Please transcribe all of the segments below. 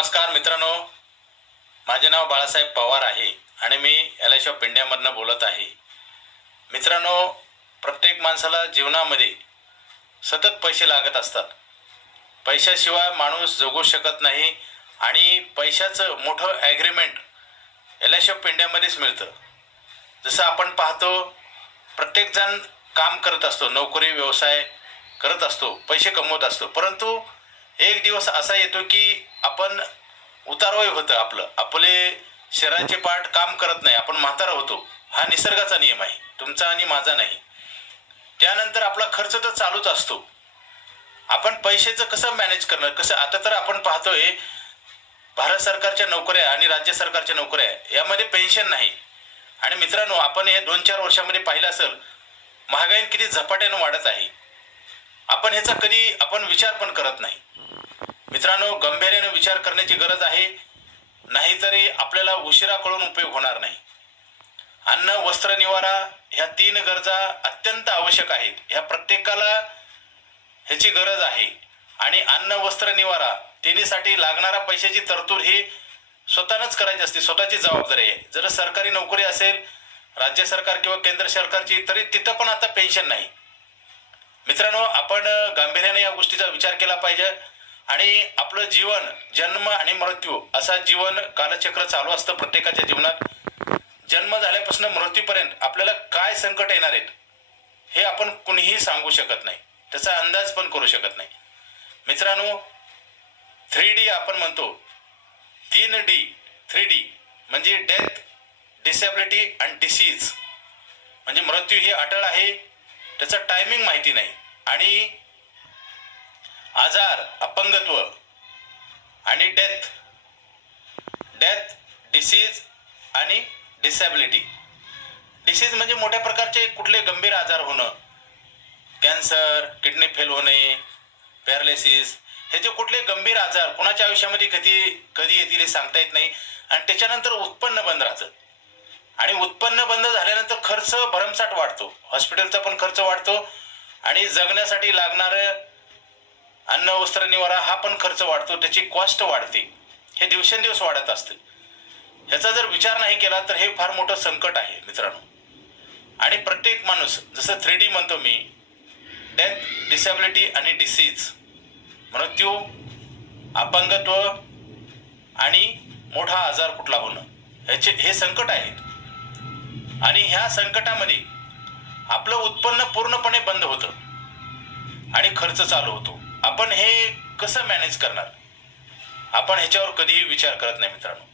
नमस्कार मित्रांनो, माझे नाव बाळासाहेब पवार आहे आणि मी LIC ऑफ इंडियामधनं बोलत आहे. मित्रांनो, प्रत्येक माणसाला जीवनामध्ये सतत पैसे लागत असतात. पैशाशिवाय माणूस जगू शकत नाही आणि पैशाचं मोठं ॲग्रीमेंट LIC ऑफ इंडियामध्येच मिळतं. जसं आपण पाहतो, प्रत्येकजण काम करत असतो, नोकरी व्यवसाय करत असतो, पैसे कमवत असतो. परंतु एक दिवस असा येतो की आपण उतारवय होतं आपले शरीराचे पार्ट काम करत नाही, आपण म्हातारा होतो. हा निसर्गाचा नियम आहे, तुमचा आणि माझा नाही. त्यानंतर आपला खर्च तर चालूच असतो. आपण पैशाचं कसं मॅनेज करणार, कसं? आता तर आपण पाहतोय भारत सरकारच्या नोकऱ्या आणि राज्य सरकारच्या नोकऱ्या यामध्ये पेन्शन नाही. आणि मित्रांनो, आपण हे 2-4 वर्षामध्ये पाहिलं असेल, महागाई किती झपाट्यानं वाढत आहे. आपण ह्याचा कधी आपण विचार पण करत नाही. मित्रांनो, गंभीर्याने विचार करण्याची गरज आहे, नाहीतरी आपल्याला उशिरा कळून उपयोग होणार नाही. अन्न, वस्त्र, निवारा ह्या 3 गरजा अत्यंत आवश्यक आहेत. ह्या प्रत्येकाला ह्याची गरज आहे. आणि अन्न, वस्त्र, निवारा तिन्हीसाठी लागणारा पैशाची तरतूद ही स्वतःच करायची असते, स्वतःची जबाबदारी आहे. जर सरकारी नोकरी असेल, राज्य सरकार किंवा केंद्र सरकारची, तरी तिथं पण आता पेन्शन नाही. मित्रांनो, आपण गांभीर्याने या गोष्टीचा विचार केला पाहिजे. आणि आपलं जीवन, जन्म आणि मृत्यू असा जीवन कालचक्र चालू असतं प्रत्येकाच्या जीवनात. जन्म झाल्यापासून मृत्यूपर्यंत आपल्याला काय संकट येणार आहेत हे आपण कुणीही सांगू शकत नाही, त्याचा अंदाज पण करू शकत नाही. मित्रांनो, 3D आपण म्हणतो, 3D 3D म्हणजे डेथ, डिसॅबिलिटी आणि डिसीज. म्हणजे मृत्यू ही अटळ आहे, त्याचं टायमिंग माहिती नाही. आणि आजार, अपंगत्व आणि डेथ, डिसीज आणि डिसॅबिलिटी. डिसीज म्हणजे मोठ्या प्रकारचे कुठले गंभीर आजार होणं, कॅन्सर, किडनी फेल होणे, पॅरालिसिस, हे जे कुठले गंभीर आजार कुणाच्या आयुष्यामध्ये कधी येतील हे सांगता येत नाही. आणि त्याच्यानंतर उत्पन्न बंद राहतं. आणि उत्पन्न बंद झाल्यानंतर खर्च भरमसाठ वाढतो, हॉस्पिटलचा पण खर्च वाढतो आणि जगण्यासाठी लागणारं अन्न, वस्त्र, निवारा हा पण खर्च वाढतो, त्याची कॉस्ट वाढते. हे दिवसेंदिवस वाढत असते. ह्याचा जर विचार नाही केला तर हे फार मोठं संकट आहे मित्रांनो. आणि प्रत्येक माणूस, जसं 3D म्हणतो मी, डेथ, डिसॅबिलिटी आणि डिसीज, मृत्यू, अपंगत्व आणि मोठा आजार कुठला होणं, हे संकट आहेत. आणि ह्या संकटामध्ये आपलं उत्पन्न पूर्णपणे बंद होतं आणि खर्च चालू होतो. आपण हे कसं मॅनेज करणार, आपण ह्याच्यावर कधीही विचार करत नाही मित्रांनो.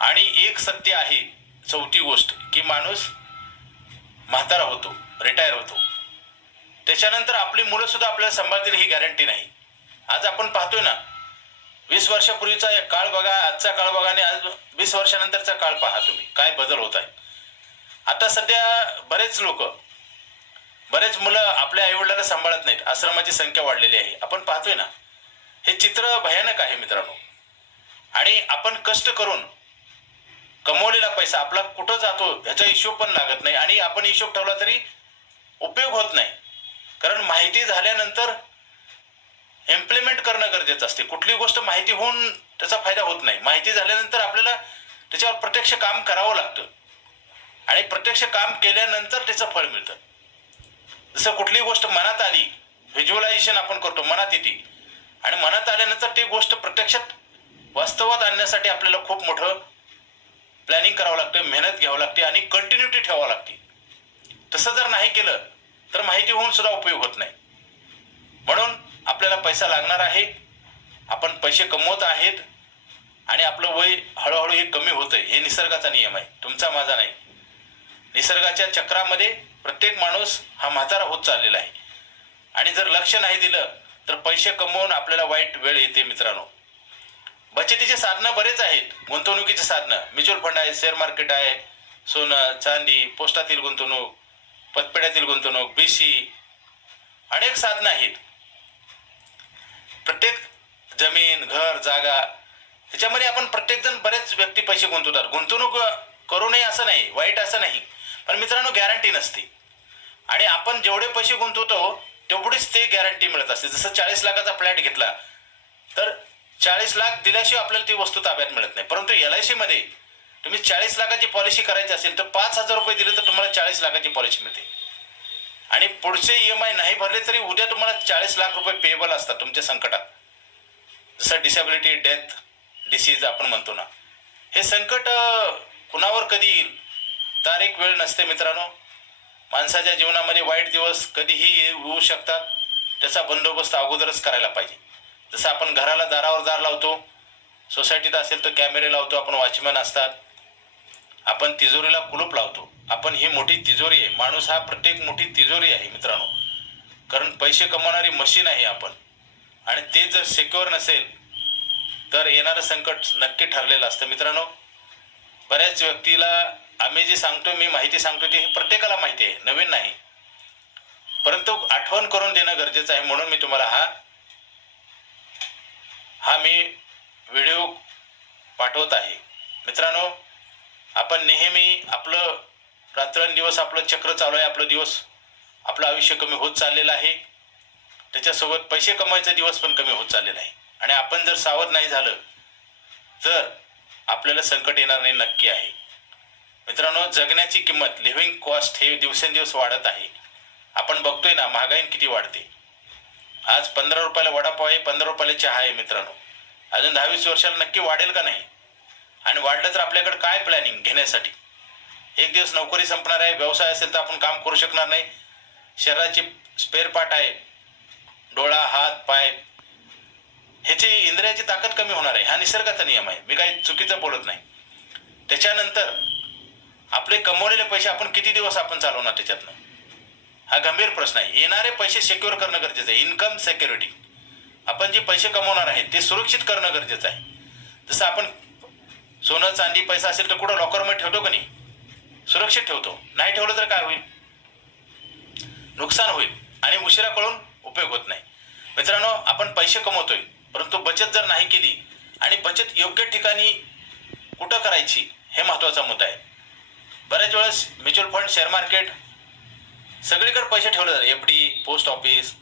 आणि एक सत्य आहे, 4थी गोष्ट, की माणूस म्हातारा होतो, रिटायर होतो. त्याच्यानंतर आपली मुलं सुद्धा आपल्याला सांभाळतील ही गॅरंटी नाही. आज आपण पाहतोय ना, 20 वर्षापूर्वीचा काळ बघा, आजचा काळ बघा, आणि आज 20 वर्षानंतरचा काळ पहा तुम्ही, काय बदल होत आहे. आता सध्या बरेच मुलं आपल्या आईवडिलांना सांभाळत नाहीत, आश्रमाची संख्या वाढलेली आहे. आपण पाहतोय ना, हे चित्र भयानक आहे मित्रांनो. आणि आपण कष्ट करून कमवलेला पैसा आपला कुठं जातो ह्याचा हिशोब पण लागत नाही. आणि आपण हिशोब ठेवला तरी उपयोग होत नाही, कारण माहिती झाल्यानंतर इम्प्लिमेंट करणं गरजेचं असते. कुठली गोष्ट माहिती होऊन त्याचा फायदा होत नाही. माहिती झाल्यानंतर आपल्याला त्याच्यावर प्रत्यक्ष काम करावं लागतं आणि प्रत्यक्ष काम केल्यानंतर त्याचं फळ मिळतं. जसं कुठली गोष्ट मनात आली, व्हिज्युअलायझेशन आपण करतो, मनात येते, आणि मनात आल्यानंतर ती गोष्ट प्रत्यक्षात वास्तवात आणण्यासाठी आपल्याला खूप मोठं प्लॅनिंग करावं लागतं, मेहनत घ्यावं लागते आणि कंटिन्युटी ठेवावं लागते. तसं जर नाही केलं तर माहिती होऊन सुद्धा उपयोग होत नाही. म्हणून आपल्याला पैसा लागणार आहे, आपण पैसे कमवत आहेत आणि आपलं वय हळूहळू हे कमी होतंय. हे निसर्गाचा नियम आहे, तुमचा माझा नाही. निसर्गाच्या चक्रामध्ये प्रत्येक माणूस हा म्हातारा होत चाललेला आहे. आणि जर लक्ष नाही दिलं तर पैसे कमवून आपल्याला वाईट वेळ येते मित्रांनो. बचतीचे साधनं बरेच आहेत, गुंतवणुकीचे साधनं, म्युच्युअल फंड आहे, शेअर मार्केट आहे, सोनं, चांदी, पोस्टातील गुंतवणूक, पतपेढ्यातील गुंतवणूक, BC, अनेक साधनं आहेत. प्रत्येक जमीन, घर, जागा ह्याच्यामध्ये आपण प्रत्येकजण, बरेच व्यक्ती पैसे गुंतवतात. गुंतवणूक करू नये असं नाही, वाईट असं नाही, पण मित्रांनो गॅरंटी नसते. आणि आपण जेवढे पैसे गुंतवतो तेवढीच ते गॅरंटी मिळत असते. जसं 40 लाखाचा फ्लॅट घेतला तर 40 लाख दिल्याशिवाय आपल्याला ती वस्तू ताब्यात मिळत नाही. परंतु LIC मध्ये तुम्ही 40 लाखाची पॉलिसी करायची असेल तर 5,000 रुपये दिले तर तुम्हाला 40 लाखाची पॉलिसी मिळते. आणि पुढचे EMI नाही भरले तरी उद्या तुम्हाला 40 लाख रुपये पेएबल असतात तुमच्या संकटात. जसं डिसेबिलिटी, डेथ, डिसीज आपण म्हणतो ना, हे संकट कुणावर कधी येईल तारीख वेळ नसते मित्रांनो. माणसाच्या जीवनामध्ये वाईट दिवस कधीही येऊ शकतात. त्याचा बंदोबस्त अगोदरच करायला पाहिजे. जसं आपण घराला दारावर दार लावतो, सोसायटीत असेल तर कॅमेरे लावतो, आपण वॉचमॅन असतात, आपण तिजोरीला कुलूप लावतो. आपण ही मोठी तिजोरी आहे. माणूस हा प्रत्येक मोठी तिजोरी आहे मित्रांनो. कारण पैसे कमवणारी मशीन आहे आपण. आणि ते जर सिक्युअर नसेल तर येणारं संकट नक्की ठरलेलं असतं मित्रांनो. बऱ्याच व्यक्तीला आम्ही जे सांगतो, मी माहिती सांगतो ती प्रत्येकाला माहिती आहे, नवीन नाही. परंतु आठवण करून देणं गरजेचं आहे. म्हणून मी तुम्हाला हा व्हिडिओ पाठवत आहे. मित्रांनो, आपण नेहमी आपलं रात्रंदिवस आपलं चक्र चालू आहे. आपलं आयुष्य कमी होत चाललेलं आहे. त्याच्यासोबत पैसे कमवायचा दिवस पण कमी होत चाललेला आहे. आणि आपण जर सावध नाही झालं तर आपल्याला संकट येणार नाही नक्की आहे. मित्रांनो, जगण्याची किंमत, लिव्हिंग कॉस्ट हे दिवसेंदिवस वाढत आहे. आपण बघतोय ना, महागाई किती वाढते. आज 15 रुपयाला वडापाव आहे, 15 रुपयाला चहा आहे मित्रांनो. अजून 10-20 वर्षाला नक्की वाढेल का नाही? आणि वाढलं तर आपल्याकडे काय प्लॅनिंग घेण्यासाठी? एक दिवस नोकरी संपणार आहे, व्यवसाय असेल तर आपण काम करू शकणार नाही. शरीराची स्पेअर पार्ट आहे, डोळा, हात, पाय, ह्याची इंद्रियाची ताकद कमी होणार आहे. हा निसर्गाचा नियम आहे, मी काही चुकीचं बोलत नाही. त्याच्यानंतर आपले कमवलेले पैसे आपण किती दिवस आपण चालवणार त्याच्यातनं? हा गंभीर प्रश्न आहे. येणारे पैसे सिक्युअर करणं गरजेचं आहे. इन्कम सिक्युरिटी, आपण जे पैसे कमवणार आहे ते सुरक्षित करणं गरजेचं आहे. जसं आपण सोनं, चांदी, पैसा असेल तर कुठं लॉकरमध्ये ठेवतो का नाही? सुरक्षित ठेवतो. नाही ठेवलं तर काय होईल? नुकसान होईल आणि उशिरा कळून उपयोग होत नाही. मित्रांनो, आपण पैसे कमवतोय परंतु बचत जर नाही केली, आणि बचत योग्य ठिकाणी कुठं करायची हे महत्त्वाचा मुद्दा आहे. बऱ्याच वेळेस म्युच्युअल फंड, शेअर मार्केट सगळीकडे पैसे ठेवले जातात. FD, पोस्ट ऑफिस,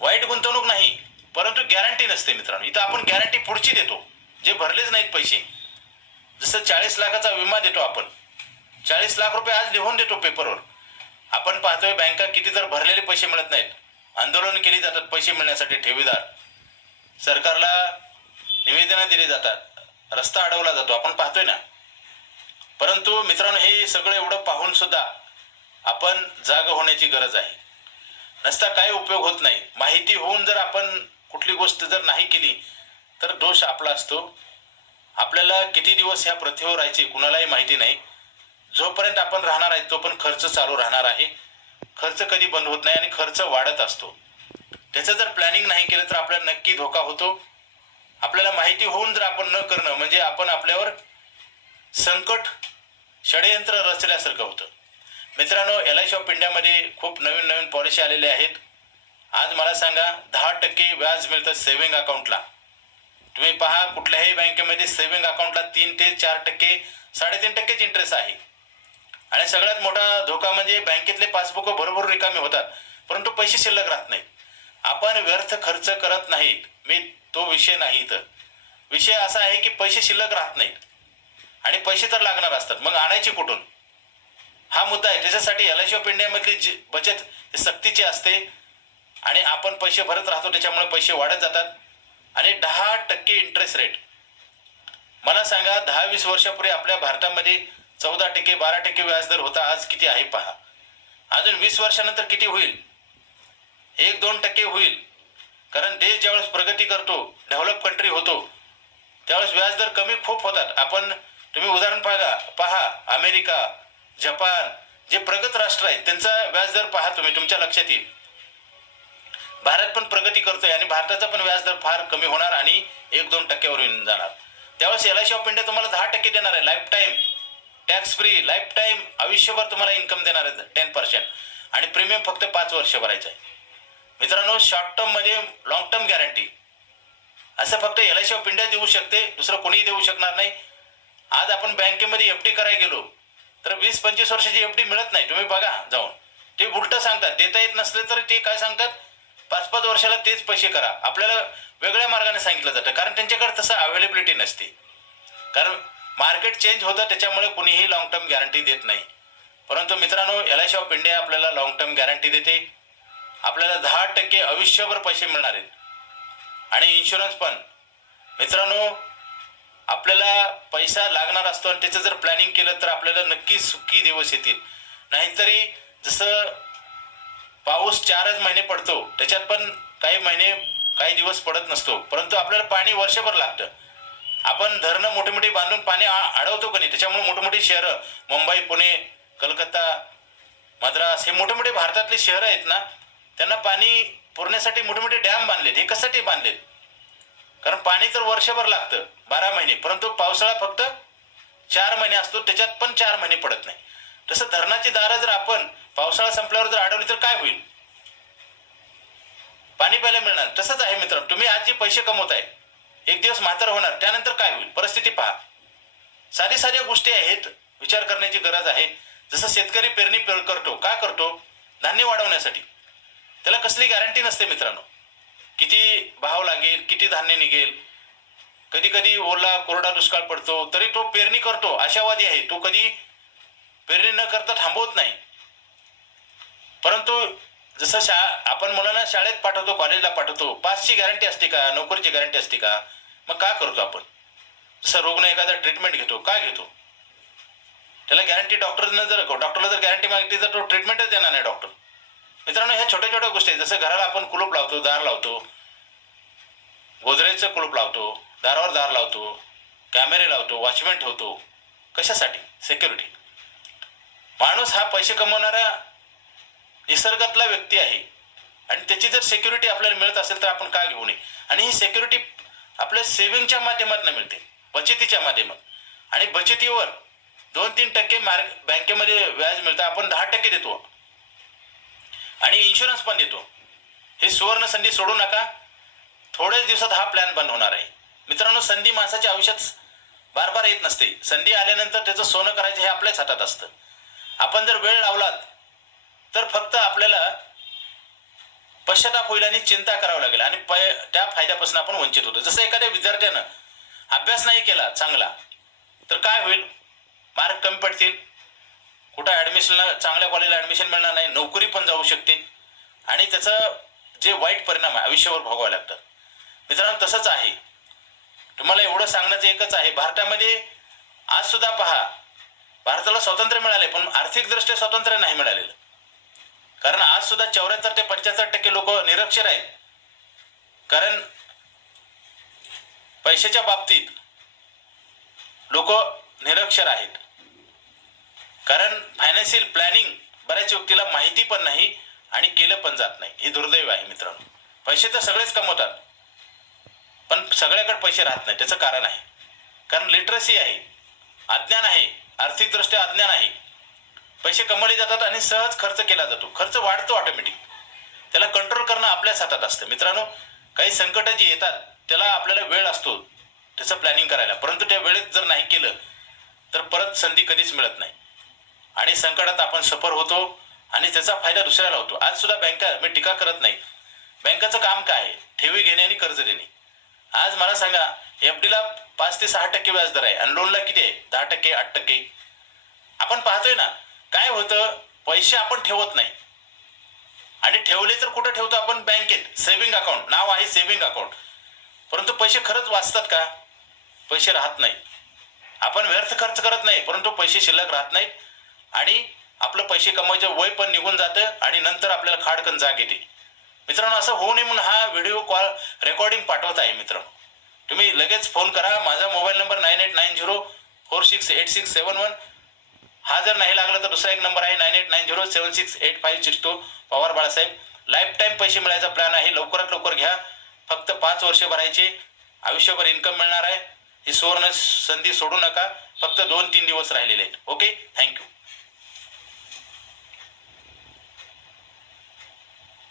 वाईट गुंतवणूक नाही, परंतु गॅरंटी नसते मित्रांनो. इथं आपण गॅरंटी पुढची देतो, जे भरलेच नाहीत पैसे. जसं 40 लाखाचा विमा देतो आपण, 40 लाख रुपये आज लिहून देतो पेपरवर. आपण पाहतोय बँका किती तर भरलेले पैसे मिळत नाहीत, आंदोलन केली जातात पैसे मिळण्यासाठी. ठेवीदार, सरकारला निवेदनं दिली जातात, रस्ता अडवला जातो, आपण पाहतोय ना. परंतु मित्रांनो, हे सगळं एवढं पाहून सुद्धा आपण जाग होण्याची गरज आहे. नसता काही उपयोग होत नाही. माहिती होऊन जर आपण कुठली गोष्ट जर नाही केली तर दोष आपला असतो. आपल्याला किती दिवस ह्या प्रथेवर राहायचे कुणालाही माहिती नाही. जोपर्यंत आपण राहणार आहे तोपर्यंत खर्च चालू राहणार आहे. खर्च कधी बंद होत नाही आणि खर्च वाढत असतो. त्याचं जर प्लॅनिंग नाही केलं तर आपल्याला नक्की धोका होतो. आपल्याला माहिती होऊन जर आपण न करणं म्हणजे आपण आपल्यावर संकट, षडयंत्र रचल्यासारखं होतं. मित्रांनो, LIC ऑफ इंडियामध्ये खूप नवीन पॉलिसी आलेल्या आहेत. आज मला सांगा, 10% व्याज मिळतं सेव्हिंग अकाउंटला. तुम्ही पहा, कुठल्याही बँकेमध्ये सेव्हिंग अकाउंटला 3 ते 4%, 3.5% इंटरेस्ट आहे. आणि सगळ्यात मोठा धोका म्हणजे बँकेतले पासबुक भरभरून रिकामे होतात परंतु पैसे शिल्लक राहत नाहीत. आपण व्यर्थ खर्च करत नाहीत, मी तो विषय नाही. तर विषय असा आहे की पैसे शिल्लक राहत नाहीत आणि पैसे तर लागणार असतात, मग आणायचे कुठून? हा मुद्दा आहे. त्याच्यासाठी LIC ऑफ इंडियामधली जी बचत सक्तीची असते आणि आपण पैसे भरत राहतो, त्याच्यामुळे पैसे वाढत जातात. आणि 10% इंटरेस्ट रेट. मला सांगा, 10-20 वर्षापूर्वी आपल्या भारतामध्ये 14%, 12% व्याजदर होता. आज किती आहे पहा. अजून 20 वर्षानंतर किती होईल? 1-2% होईल. कारण देश ज्यावेळेस प्रगती करतो, डेव्हलप कंट्री होतो, त्यावेळेस व्याजदर कमी खूप होतात. तुम्ही उदाहरण पहा, अमेरिका, जपान, जे प्रगत राष्ट्र आहेत त्यांचा व्याजदर पहा, तुमच्या लक्षात येईल. भारत पण प्रगती करतोय आणि भारताचा पण व्याजदर फार कमी होणार आणि 1-2% येऊन जाणार. त्यावेळेस LIC ऑफ इंडिया तुम्हाला 10% देणार आहे, life time tax free, life time आयुष्यभर तुम्हाला इन्कम देणार आहे 10%. आणि प्रीमियम फक्त 5 वर्ष भरायचं आहे. मित्रांनो, शॉर्ट टर्म मध्ये लॉंग टर्म गॅरंटी असं फक्त LIC ऑफ इंडिया देऊ शकते, दुसरं कोणीही देऊ शकणार नाही. आज आपण बँकेमध्ये FD करायला गेलो तर 20-25 वर्षाची FD मिळत नाही. तुम्ही बघा जाऊन, ते उलटं सांगतात. देता येत नसले तर ते काय सांगतात, 5-5 वर्षाला तेच पैसे करा, आपल्याला वेगळ्या मार्गाने सांगितलं जातं, कारण त्यांच्याकडे तसं अवेलेबिलिटी नसते. कारण मार्केट चेंज होतं, त्याच्यामुळे कुणीही लॉंग टर्म गॅरंटी देत नाही. परंतु मित्रांनो, LIC ऑफ इंडिया आपल्याला लॉंग टर्म गॅरंटी देते. आपल्याला 10% आयुष्यभर पैसे मिळणार आहेत. आणि इन्शुरन्स पण मित्रांनो, आपल्याला पैसा लागणार असतो आणि त्याचं जर प्लॅनिंग केलं तर आपल्याला नक्की सुखी दिवस येतील. नाहीतरी जसं पाऊस 4च महिने पडतो, त्याच्यात पण काही दिवस पडत नसतो, परंतु आपल्याला पाणी वर्षभर लागतं. आपण धरणं मोठी मोठी बांधून पाणी अडवतो का नाही, त्याच्यामुळे मोठी मोठी शहरं मुंबई, पुणे, कलकत्ता, मद्रास हे मोठे मोठे भारतातले शहरं आहेत ना, त्यांना पाणी पुरण्यासाठी मोठे मोठे डॅम बांधलेत. हे कशासाठी बांधलेत? कारण पाणी तर वर्षभर लागतं, 12 महिने, परंतु पावसाळा फक्त 4 महिने असतो, त्याच्यात पण 4 महिने पडत नाही. तसं धरणाची दारं जर आपण पावसाळा संपल्यावर जर अडवली तर काय होईल? पाणी प्यायला मिळणार. तसंच आहे मित्रांनो, तुम्ही आज जे पैसे कमवताय, एक दिवस म्हातार होणार, त्यानंतर काय होईल परिस्थिती पहा. साध्या गोष्टी आहेत, विचार करण्याची गरज आहे. जसं शेतकरी पेरणी करतो, का करतो? धान्य वाढवण्यासाठी. त्याला कसली गॅरंटी नसते मित्रांनो, किती भाव लागेल, किती धान्य निघेल. कधी कधी ओला कोरडा दुष्काळ पडतो, तरी तो पेरणी करतो, आशावादी आहे. तो कधी पेरणी न करता थांबवत नाही. परंतु जसं आपण मुलांना शाळेत पाठवतो, कॉलेजला पाठवतो, पासची गॅरंटी असते का? नोकरीची गॅरंटी असते का? मग का करतो आपण? जसं रुग्ण एखादा ट्रीटमेंट घेतो, का घेतो? त्याला गॅरंटी डॉक्टरला जर गॅरंटी मागितली तर तो ट्रीटमेंटच देणार नाही डॉक्टर. मित्रांनो, ह्या छोट्या छोट्या गोष्टी आहेत. जसं घराला आपण कुलूप लावतो, दार लावतो, गोदरेजचं कुलूप लावतो, दारावर दार लावतो, कॅमेरे लावतो, वॉचमॅन ठेवतो. कशासाठी? सिक्युरिटी. माणूस हा पैसे कमवणारा निसर्गातला व्यक्ती आहे आणि त्याची जर सिक्युरिटी आपल्याला मिळत असेल तर आपण का घेऊ नये? आणि ही सिक्युरिटी आपल्या सेव्हिंगच्या माध्यमातून मिळते, बचतीच्या माध्यमात. आणि बचतीवर 2-3% बँकेमध्ये व्याज मिळतं, आपण 10% देतो आणि इन्शुरन्स पण देतो. हे सुवर्ण संधी सोडू नका. थोड्याच दिवसात हा प्लॅन बंद होणार आहे. मित्रांनो, संधी माणसाच्या आयुष्यात बार बार येत नसते. संधी आल्यानंतर त्याचं सोनं करायचं हे आपल्याच हातात असतं. आपण जर वेळ लावलात तर फक्त आपल्याला पश्चाताप होईल आणि चिंता करावी लागेल आणि त्या फायद्यापासून आपण वंचित होतो. जसं एखाद्या विद्यार्थ्यानं अभ्यास नाही केला चांगला तर काय होईल? मार्क कमी पडतील, कुठं ॲडमिशनला, चांगल्या कॉलेजला ॲडमिशन मिळणार नाही, नोकरी पण जाऊ शकते आणि त्याचं जे वाईट परिणाम आहे आयुष्यावर भोगावे लागतात. मित्रांनो, तसंच आहे. तुम्हाला एवढं सांगण्याचं एकच आहे, भारतामध्ये आज सुद्धा पहा, भारताला स्वातंत्र्य मिळाले पण आर्थिकदृष्ट्या स्वातंत्र्य नाही मिळालेलं. कारण आज सुद्धा 74 ते 75% लोक निरक्षर आहेत. कारण पैशाच्या बाबतीत लोक निरक्षर आहेत. कारण फायनान्शियल प्लॅनिंग बऱ्याच व्यक्तीला माहिती पण नाही आणि केलं पण जात नाही. हे दुर्दैव आहे मित्रांनो. पैसे तर सगळेच कमवतात पण सगळ्याकडे पैसे राहत नाही. त्याचं कारण आहे कारण लिटरसी आहे, अज्ञान आहे, आर्थिकदृष्ट्या अज्ञान आहे. पैसे कमवले जातात आणि सहज खर्च केला जातो. खर्च वाढतो ऑटोमॅटिक. त्याला कंट्रोल करणं आपल्याच हातात असतं. मित्रांनो, काही संकट जी येतात त्याला आपल्याला वेळ असतो त्याचं प्लॅनिंग करायला, परंतु त्या वेळेत जर नाही केलं तर परत संधी कधीच मिळत नाही आणि संकटात आपण सफर होतो आणि त्याचा फायदा दुसऱ्याला होतो. आज सुद्धा बँका, मी टीका करत नाही, बँकेचं काम काय आहे? ठेवी घेणे आणि कर्ज देणे. आज मला सांगा, FDला 5 ते 6% व्याजदर आहे आणि लोनला किती आहे? 10%, 8%. आपण पाहतोय ना काय होतं, पैसे आपण ठेवत नाही आणि ठेवले तर कुठं ठेवतो आपण? बँकेत. सेव्हिंग अकाउंट नाव आहे, सेव्हिंग अकाउंट. परंतु पैसे खरंच वाचतात का? पैसे राहत नाही. आपण व्यर्थ खर्च करत नाही परंतु पैसे शिल्लक राहत नाहीत आणि आपलं पैसे कमवायचं वय पण निघून जातं आणि नंतर आपल्याला खाडकन जाग येते. मित्रांनो, असं होऊ नये म्हणून हा व्हिडिओ कॉल रेकॉर्डिंग पाठवत आहे. मित्रांनो, तुम्ही लगेच फोन करा. माझा मोबाईल नंबर 9890468671. हा जर नाही लागला तर दुसरा एक नंबर आहे 9890768562. पवार बाळासाहेब. लाईफ टाईम पैसे मिळायचा प्लॅन आहे. लवकरात लवकर घ्या. फक्त 5 वर्ष भरायचे, आयुष्यभर इन्कम मिळणार आहे. ही सुवर्ण संधी सोडू नका. फक्त 2-3 दिवस राहिलेले आहेत. Okay, thank you.